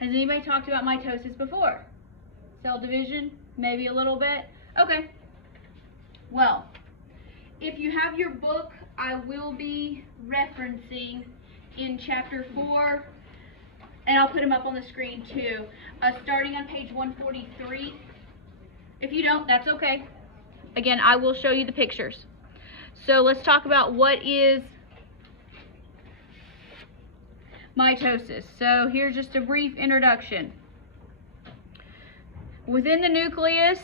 Has anybody talked about mitosis before? Cell division? Maybe a little bit? Okay. Well, if you have your book, I will be referencing in chapter 4, and I'll put them up on the screen too, starting on page 143. If you don't, that's okay. Again, I will show you the pictures. So let's talk about what is mitosis. So here's just a brief introduction. Within the nucleus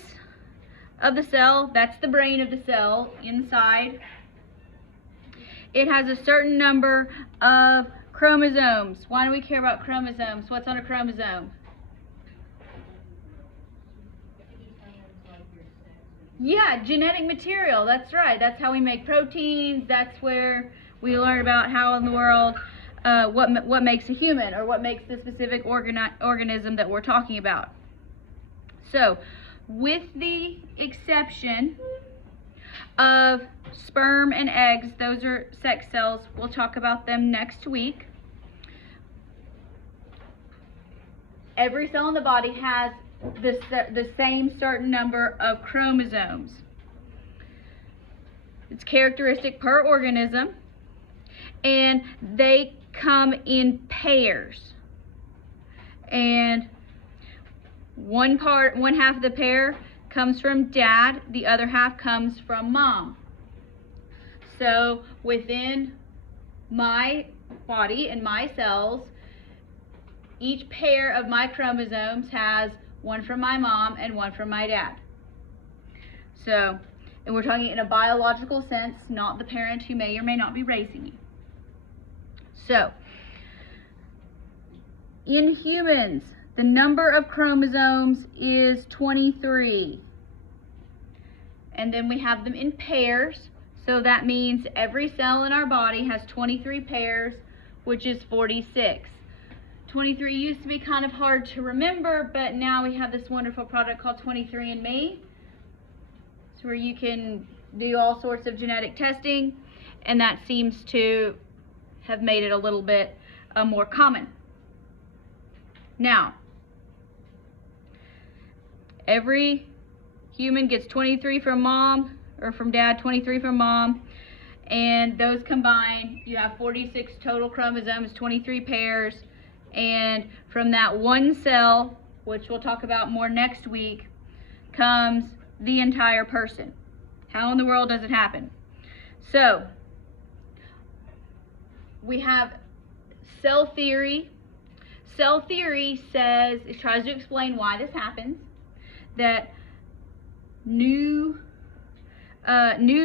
of the cell, that's the brain of the cell inside, it has a certain number of chromosomes. Why do we care about chromosomes? What's on a chromosome? Yeah, genetic material, that's right. That's how we make proteins. That's where we learn about how in the world, what makes a human, or what makes the specific organism that we're talking about. So, with the exception of sperm and eggs, those are sex cells. We'll talk about them next week. Every cell in the body has the same certain number of chromosomes. It's characteristic per organism, and they come in pairs. And one half of the pair comes from dad, the other half comes from mom. So within my body and my cells, each pair of my chromosomes has one from my mom and one from my dad. So, and we're talking in a biological sense, not the parent who may or may not be raising you. So, in humans, the number of chromosomes is 23. And then we have them in pairs. So that means every cell in our body has 23 pairs, which is 46. 23 used to be kind of hard to remember, but now we have this wonderful product called 23andMe. It's where you can do all sorts of genetic testing, and that seems to have made it a little bit more common. Now, every human gets 23 from mom, or from dad, 23 from mom, and those combined, you have 46 total chromosomes, 23 pairs, and from that one cell, which we'll talk about more next week, comes the entire person. How in the world does it happen? So, we have cell theory. Cell theory says, it tries to explain why this happens, that new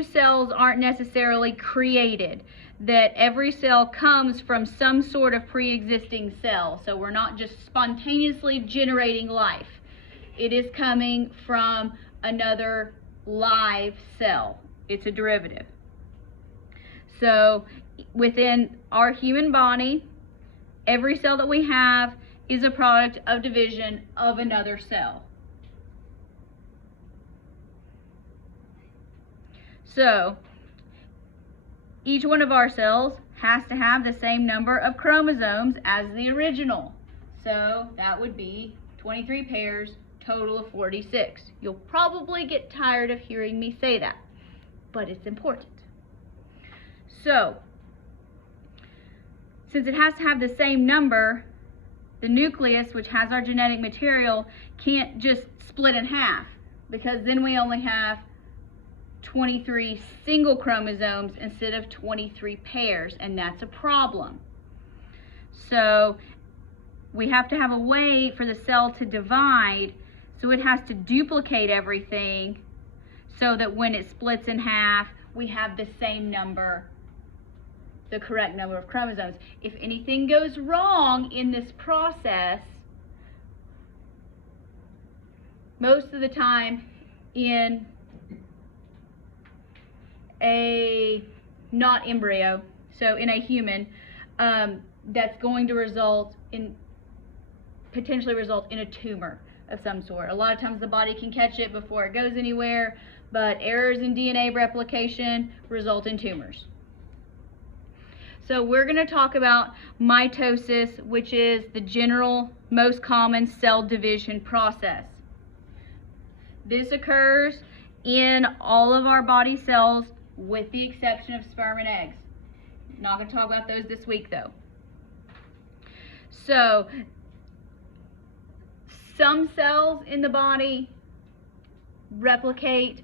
cells aren't necessarily created, that every cell comes from some sort of pre-existing cell. So we're not just spontaneously generating life. It is coming from another live cell. It's a derivative. So within our human body, every cell that we have is a product of division of another cell. So, each one of our cells has to have the same number of chromosomes as the original. So, that would be 23 pairs, total of 46. You'll probably get tired of hearing me say that, but it's important. So, since it has to have the same number, the nucleus, which has our genetic material, can't just split in half, because then we only have 23 single chromosomes instead of 23 pairs, and that's a problem. So we have to have a way for the cell to divide, so it has to duplicate everything so that when it splits in half, we have the same number, the correct number of chromosomes. If anything goes wrong in this process, most of the time in a not embryo, so in a human, that's going to potentially result in a tumor of some sort. A lot of times the body can catch it before it goes anywhere, but errors in DNA replication result in tumors. So we're going to talk about mitosis, which is the general, most common cell division process. This occurs in all of our body cells with the exception of sperm and eggs. Not going to talk about those this week though. So some cells in the body replicate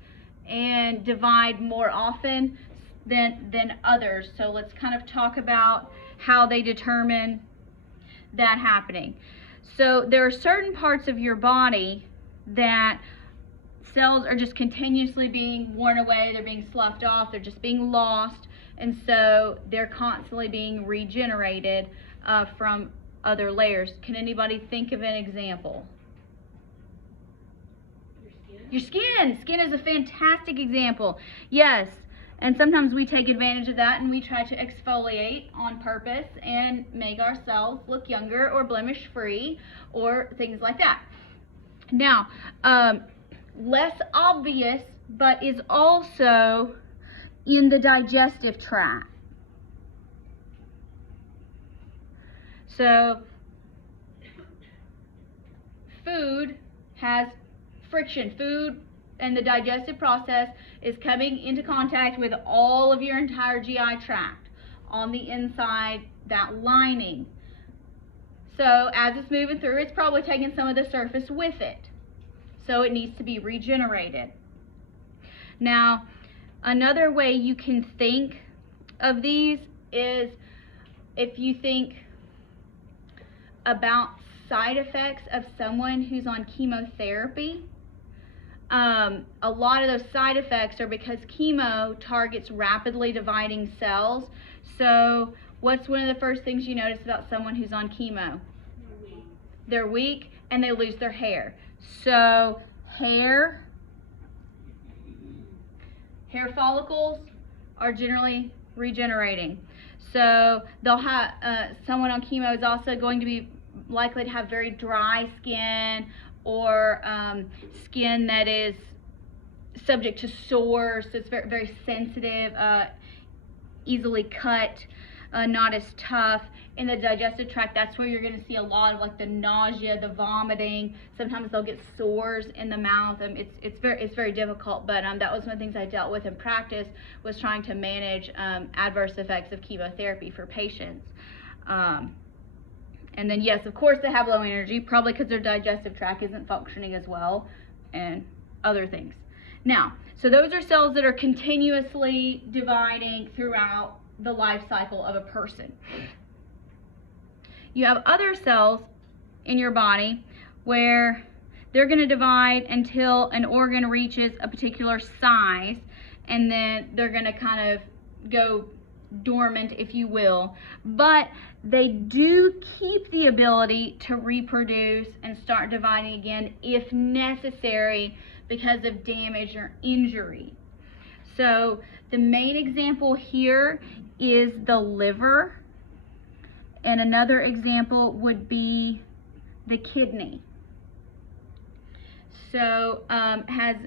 and divide more often than others. So let's kind of talk about how they determine that happening. So there are certain parts of your body that cells are just continuously being worn away, they're being sloughed off, they're just being lost, and so they're constantly being regenerated from other layers. Can anybody think of an example? Your skin. Skin is a fantastic example. Yes, and sometimes we take advantage of that and we try to exfoliate on purpose and make ourselves look younger or blemish free or things like that. Now, less obvious, but is also in the digestive tract. So, food has friction. Food and the digestive process is coming into contact with all of your entire GI tract on the inside, that lining. So as it's moving through, it's probably taking some of the surface with it. So it needs to be regenerated. Now, another way you can think of these is if you think about side effects of someone who's on chemotherapy. A lot of those side effects are because chemo targets rapidly dividing cells. So what's one of the first things you notice about someone who's on chemo? They're weak and they lose their hair. So hair follicles are generally regenerating. So they'll have someone on chemo is also going to be likely to have very dry skin or skin that is subject to sores, so it's very, very sensitive, easily cut, not as tough. In the digestive tract, that's where you're going to see a lot of like the nausea, the vomiting. Sometimes they'll get sores in the mouth. It's very difficult, but that was one of the things I dealt with in practice, was trying to manage adverse effects of chemotherapy for patients. And then yes, of course they have low energy, probably because their digestive tract isn't functioning as well, and other things. Now, so those are cells that are continuously dividing throughout the life cycle of a person. You have other cells in your body where they're going to divide until an organ reaches a particular size, and then they're going to kind of go dormant, if you will, but they do keep the ability to reproduce and start dividing again if necessary because of damage or injury. So the main example here is the liver, and another example would be the kidney. So has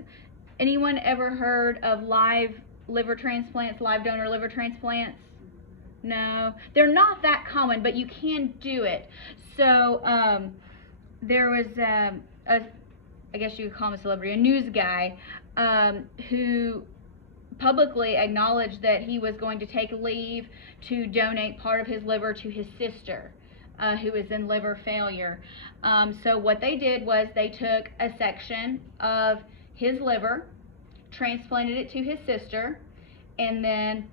anyone ever heard of live liver transplants, live donor liver transplants? No, they're not that common, but you can do it. So there was I guess you could call him a celebrity, a news guy, who publicly acknowledged that he was going to take leave to donate part of his liver to his sister, who is in liver failure. So what they did was they took a section of his liver, transplanted it to his sister, and then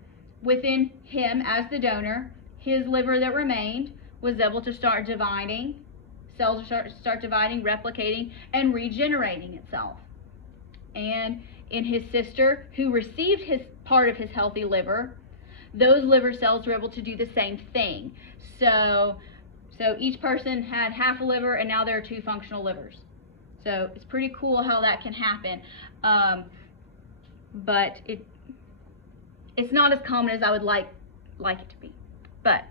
within him as the donor, his liver that remained was able to start dividing, cells start dividing, replicating, and regenerating itself. And in his sister, who received his part of his healthy liver, those liver cells were able to do the same thing. So each person had half a liver, and now there are 2 functional livers. So it's pretty cool how that can happen. But it's not as common as I would like it to be. But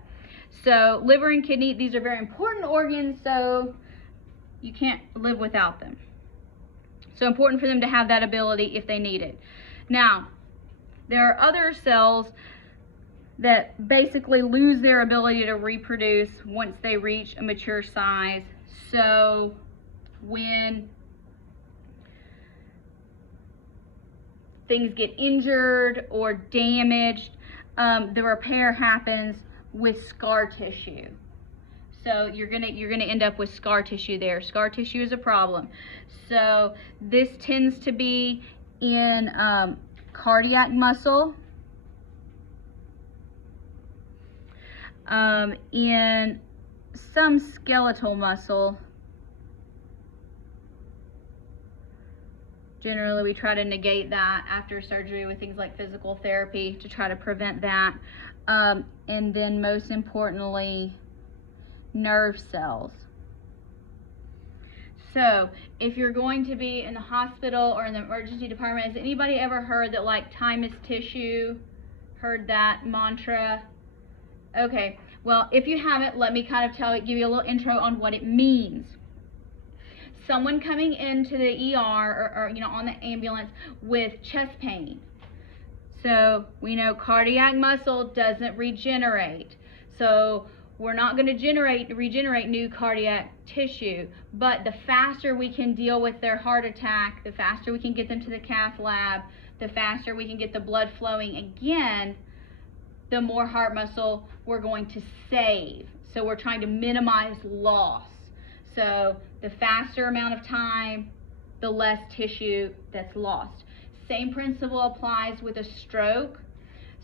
so liver and kidney, these are very important organs, so you can't live without them. So important for them to have that ability if they need it. Now, there are other cells that basically lose their ability to reproduce once they reach a mature size. So when things get injured or damaged, the repair happens with scar tissue. So you're gonna end up with scar tissue there. Scar tissue is a problem. So this tends to be in cardiac muscle, in some skeletal muscle. Generally, we try to negate that after surgery with things like physical therapy to try to prevent that. And then most importantly, nerve cells. So if you're going to be in the hospital or in the emergency department, has anybody ever heard that, like, time is tissue? Heard that mantra? Okay, well, if you haven't, let me kind of give you a little intro on what it means. Someone coming into the ER or you know, on the ambulance with chest pain. So we know cardiac muscle doesn't regenerate. So we're not going to regenerate new cardiac tissue, but the faster we can deal with their heart attack, the faster we can get them to the cath lab, the faster we can get the blood flowing again, the more heart muscle we're going to save. So we're trying to minimize loss. So the faster amount of time, the less tissue that's lost. Same principle applies with a stroke.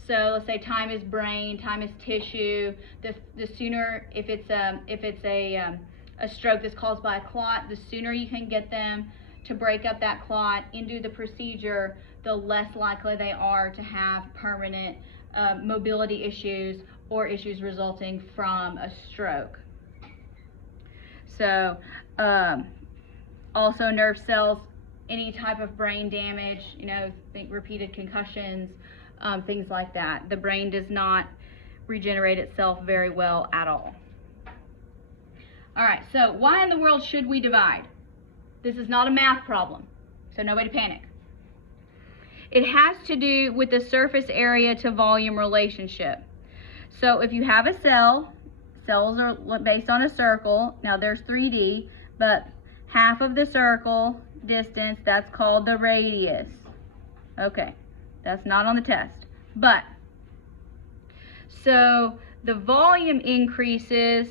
So let's say time is brain, time is tissue. The sooner, if it's a stroke that's caused by a clot, the sooner you can get them to break up that clot into the procedure, the less likely they are to have permanent mobility issues or issues resulting from a stroke. So also nerve cells, any type of brain damage, you know, think repeated concussions, things like that. The brain does not regenerate itself very well at all. All right, so why in the world should we divide? This is not a math problem, so nobody panic. It has to do with the surface area to volume relationship. So if you have a cell, cells are based on a circle. Now there's 3D, but half of the circle distance, that's called the radius. Okay, that's not on the test. But, so the volume increases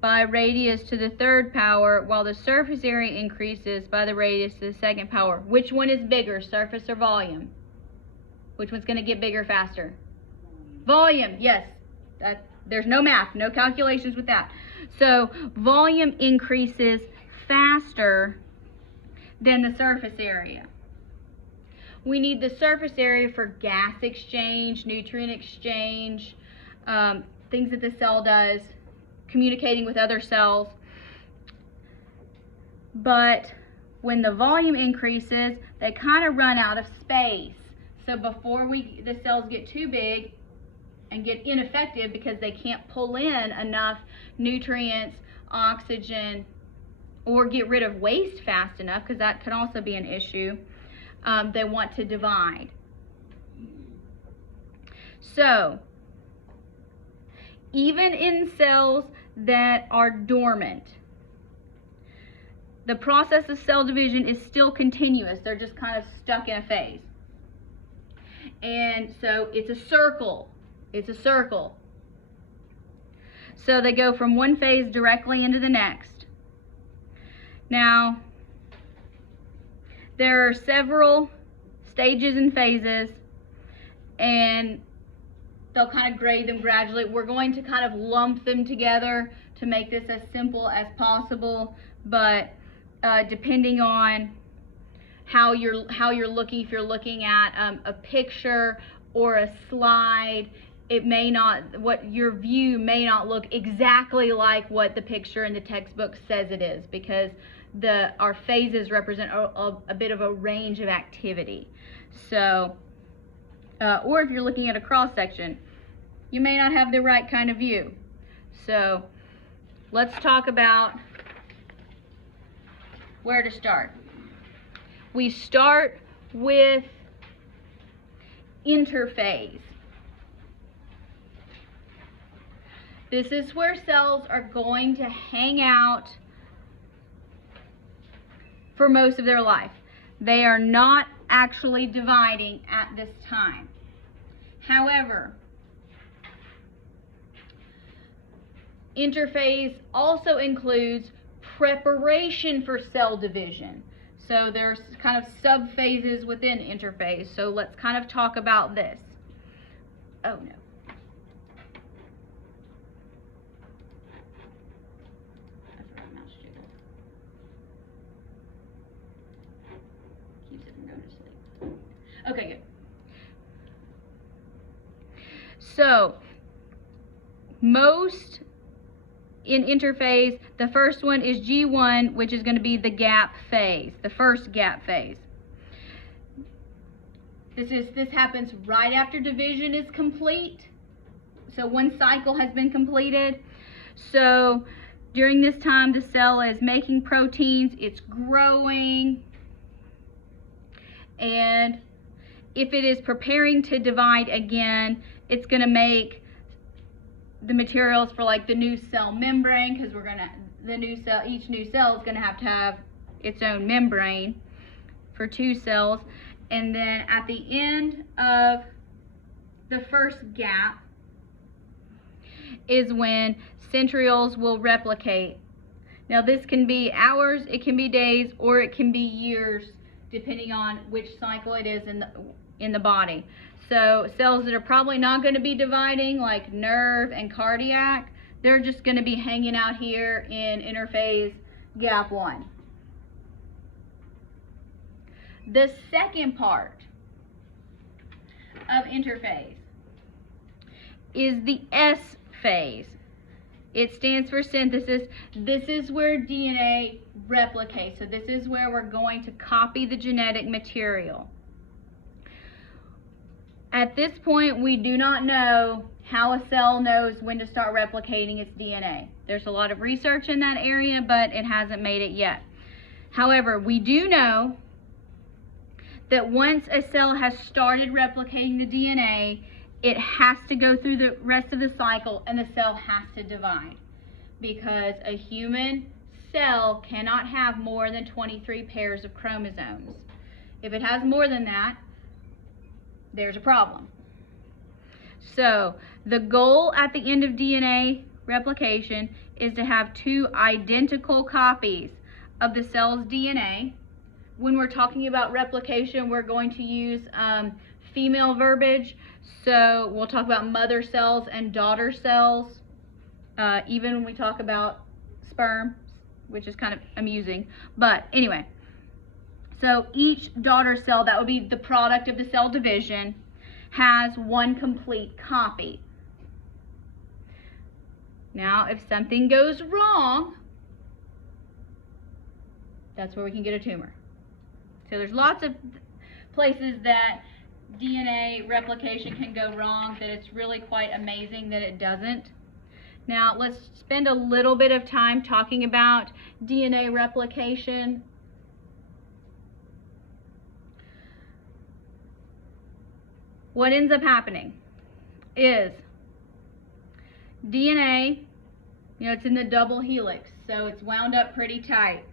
by radius to the third power, while the surface area increases by the radius to the second power. Which one is bigger, surface or volume? Which one's going to get bigger faster? Volume, yes. There's no math, no calculations with that. So volume increases faster than the surface area. We need the surface area for gas exchange, nutrient exchange, things that the cell does, communicating with other cells. But when the volume increases, they kind of run out of space. So before the cells get too big and get ineffective because they can't pull in enough nutrients, oxygen, or get rid of waste fast enough, because that can also be an issue, they want to divide. So even in cells that are dormant, the process of cell division is still continuous. They're just kind of stuck in a phase. And so it's a circle. It's a circle. So they go from one phase directly into the next. Now, there are several stages and phases, and they'll kind of grade them gradually. We're going to kind of lump them together to make this as simple as possible, but depending on how you're looking, if you're looking at a picture or a slide, it may not, what your view may not look exactly like what the picture in the textbook says it is, because our phases represent a bit of a range of activity. So, or if you're looking at a cross section, you may not have the right kind of view. So let's talk about where to start. We start with interphase. This is where cells are going to hang out for most of their life. They are not actually dividing at this time. However, interphase also includes preparation for cell division. So there's kind of subphases within interphase. So let's kind of talk about this. Oh no. That's where my mouse jiggled. Keeps it from going to sleep. Okay, good. So most in interphase, the first one is G1, which is going to be the gap phase, the first gap phase. This happens right after division is complete. So one cycle has been completed. So during this time, the cell is making proteins, it's growing, and if it is preparing to divide again, it's going to make the materials for like the new cell membrane, because each new cell is going to have its own membrane for 2 cells. And then at the end of the first gap is when centrioles will replicate. Now this can be hours, it can be days, or it can be years, depending on which cycle it is in the body. So cells that are probably not going to be dividing, like nerve and cardiac, they're just going to be hanging out here in interphase gap 1. The second part of interphase is the S phase. It stands for synthesis. This is where DNA replicates. So this is where we're going to copy the genetic material. At this point, we do not know how a cell knows when to start replicating its DNA. There's a lot of research in that area, but it hasn't made it yet. However, we do know that once a cell has started replicating the DNA, it has to go through the rest of the cycle and the cell has to divide, because a human cell cannot have more than 23 pairs of chromosomes. If it has more than that, there's a problem. So the goal at the end of DNA replication is to have 2 identical copies of the cell's DNA. When we're talking about replication, we're going to use female verbiage. So we'll talk about mother cells and daughter cells, even when we talk about sperm, which is kind of amusing. But anyway, so each daughter cell, that would be the product of the cell division, has 1 complete copy. Now, if something goes wrong, that's where we can get a tumor. So there's lots of places that DNA replication can go wrong, that it's really quite amazing that it doesn't. Now, let's spend a little bit of time talking about DNA replication. What ends up happening is DNA, it's in the double helix, so it's wound up pretty tight.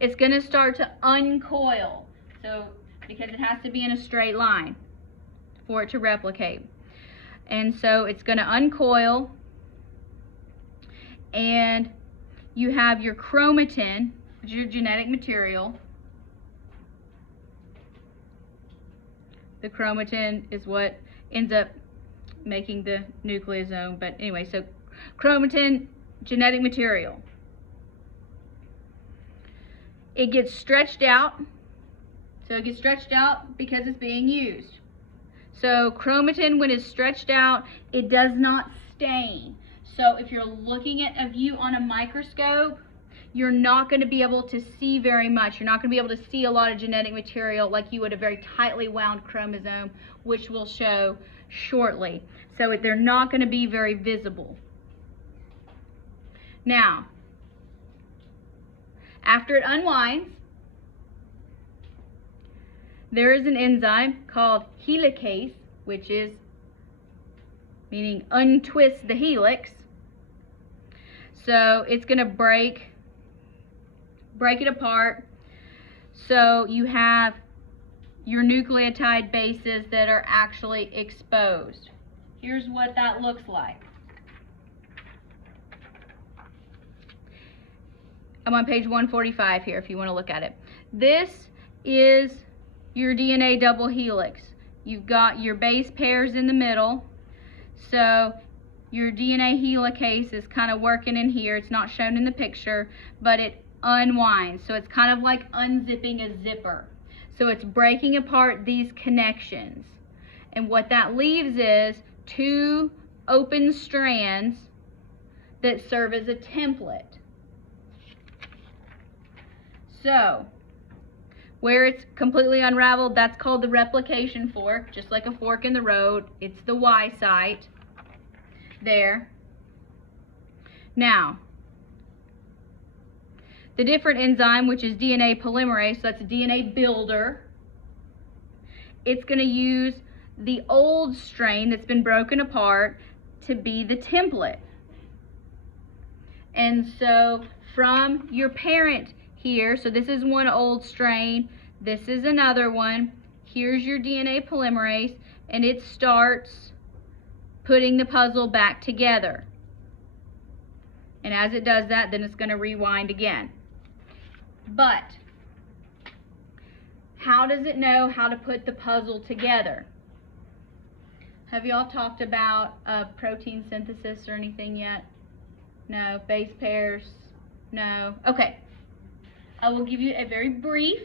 It's going to start to uncoil, so because it has to be in a straight line for it to replicate. And so it's going to uncoil, and you have your chromatin, which is your genetic material. The chromatin is what ends up making the nucleosome. But anyway, so chromatin, genetic material. It gets stretched out. So it gets stretched out because it's being used. So chromatin, when it's stretched out, it does not stain. So if you're looking at a view on a microscope, you're not going to be able to see very much. You're not going to be able to see a lot of genetic material like you would a very tightly wound chromosome, which we'll show shortly. So they're not going to be very visible. Now, after it unwinds, there is an enzyme called helicase, which is meaning untwist the helix. So it's going to break it apart. So you have your nucleotide bases that are actually exposed. Here's what that looks like. I'm on page 145 here if you want to look at it. This is your DNA double helix. You've got your base pairs in the middle. So your DNA helicase is kind of working in here. It's not shown in the picture, but it unwinds. So it's kind of like unzipping a zipper. So it's breaking apart these connections. And what that leaves is two open strands that serve as a template. So where it's completely unraveled, that's called the replication fork, just like a fork in the road. It's the Y site there. Now, the different enzyme, which is DNA polymerase, so that's a DNA builder, it's going to use the old strain that's been broken apart to be the template. And so from your parent here, so this is one old strain, this is another one, here's your DNA polymerase, and it starts putting the puzzle back together. And as it does that, then it's going to rewind again. But how does it know how to put the puzzle together? Have y'all talked about protein synthesis or anything yet? No. Base pairs? No. Okay. I will give you a very brief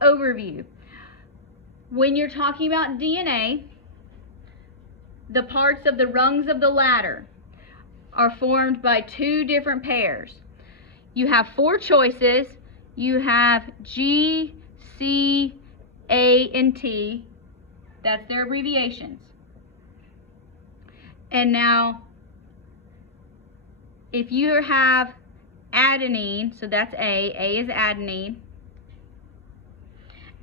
overview. When you're talking about DNA, the parts of the rungs of the ladder are formed by two different pairs. You have four choices. You have G, C, A, and T. That's their abbreviations. And now, if you have adenine, so that's A is adenine.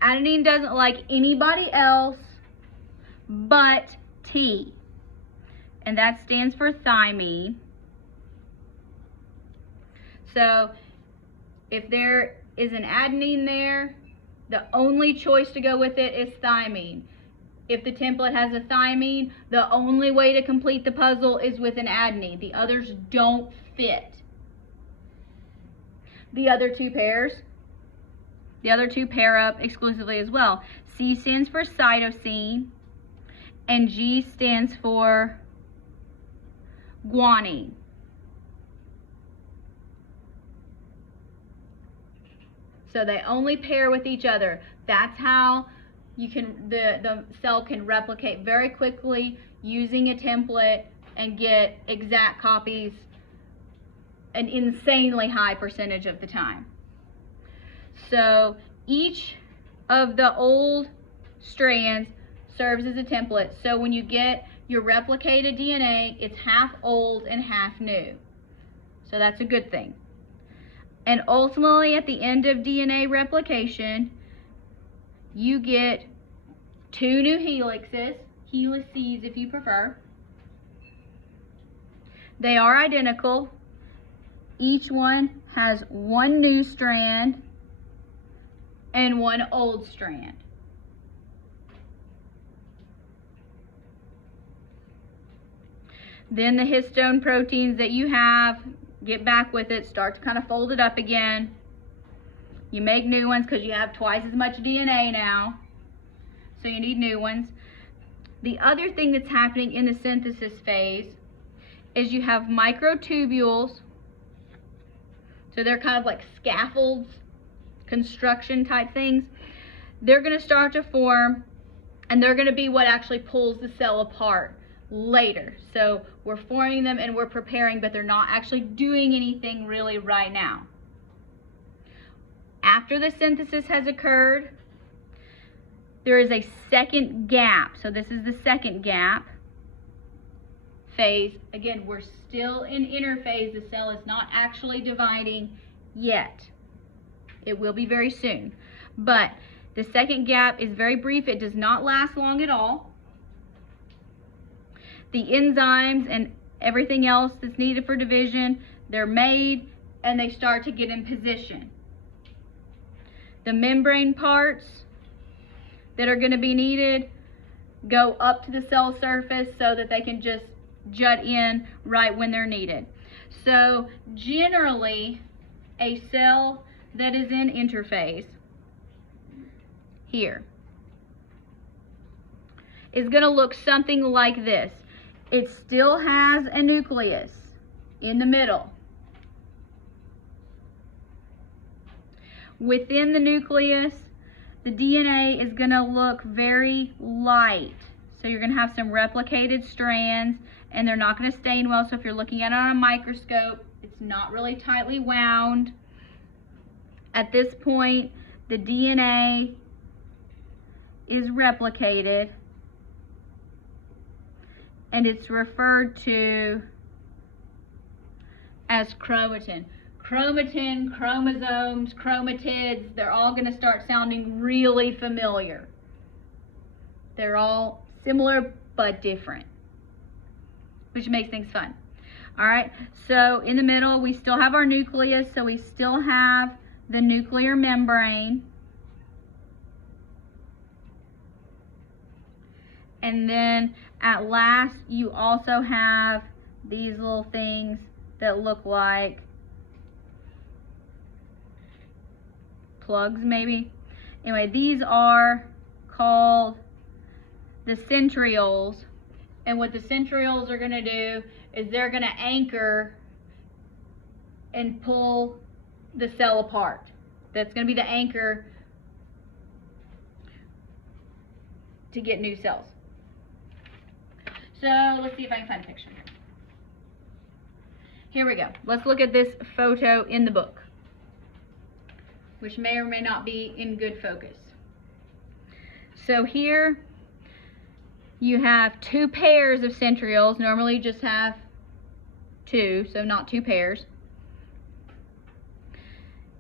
Adenine doesn't like anybody else but T, and that stands for thymine. So if there is an adenine there, the only choice to go with it is thymine. If the template has a thymine, the only way to complete the puzzle is with an adenine. The others don't fit. The other two pair up exclusively as well. C stands for cytosine, and G stands for guanine. So they only pair with each other. That's how you can the cell can replicate very quickly using a template and get exact copies an insanely high percentage of the time. So each of the old strands serves as a template. So when you get your replicated DNA, it's half old and half new. So that's a good thing. And ultimately, at the end of DNA replication, you get two new helixes, helices if you prefer. They are identical. Each one has one new strand and one old strand. Then the histone proteins that you have, get back with it, start to kind of fold it up again. You make new ones because you have twice as much DNA now, so you need new ones. The other thing that's happening in the synthesis phase is you have microtubules. So they're kind of like scaffolds, construction type things. They're going to start to form, and they're going to be what actually pulls the cell apart later. So we're forming them and we're preparing, but they're not actually doing anything really right now. After the synthesis has occurred, there is a second gap. So this is the second gap phase. Again, we're still in interphase. The cell is not actually dividing yet. It will be very soon. But the second gap is very brief. It does not last long at all. The enzymes and everything else that's needed for division, they're made and they start to get in position. The membrane parts that are going to be needed go up to the cell surface so that they can just jut in right when they're needed. So generally, a cell that is in interphase here is going to look something like this. It still has a nucleus in the middle. Within the nucleus, the DNA is going to look very light. So you're going to have some replicated strands, and they're not going to stain well. So if you're looking at it on a microscope, it's not really tightly wound. At this point, the DNA is replicated, and it's referred to as chromatin. Chromatin, chromosomes, chromatids, they're all going to start sounding really familiar. They're all similar but different, which makes things fun. All right, so in the middle, we still have our nucleus, so we still have the nuclear membrane. And then at last, you also have these little things that look like plugs, maybe. Anyway, these are called the centrioles. And what the centrioles are going to do is they're going to anchor and pull the cell apart. That's going to be the anchor to get new cells. So let's see if I can find a picture here. Here we go. Let's look at this photo in the book, which may or may not be in good focus. So here you have two pairs of centrioles. Normally you just have two, so not two pairs.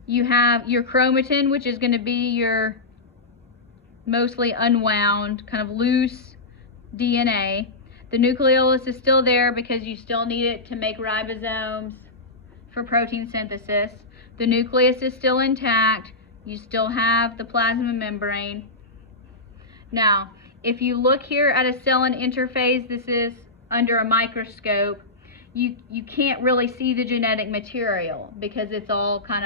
You have your chromatin, which is going to be your mostly unwound, kind of loose DNA. The nucleolus is still there because you still need it to make ribosomes for protein synthesis. The nucleus is still intact. You still have the plasma membrane. Now, if you look here at a cell in interphase, this is under a microscope, you can't really see the genetic material because it's all kind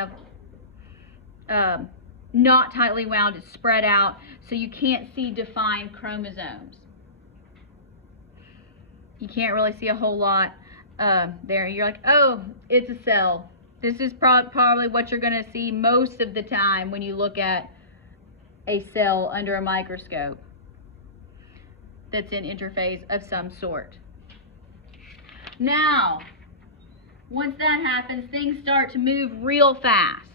of not tightly wound, it's spread out, so you can't see defined chromosomes. You can't really see a whole lot there. You're like, oh, it's a cell. This is probably what you're going to see most of the time when you look at a cell under a microscope that's in interphase of some sort. Now, once that happens, things start to move real fast.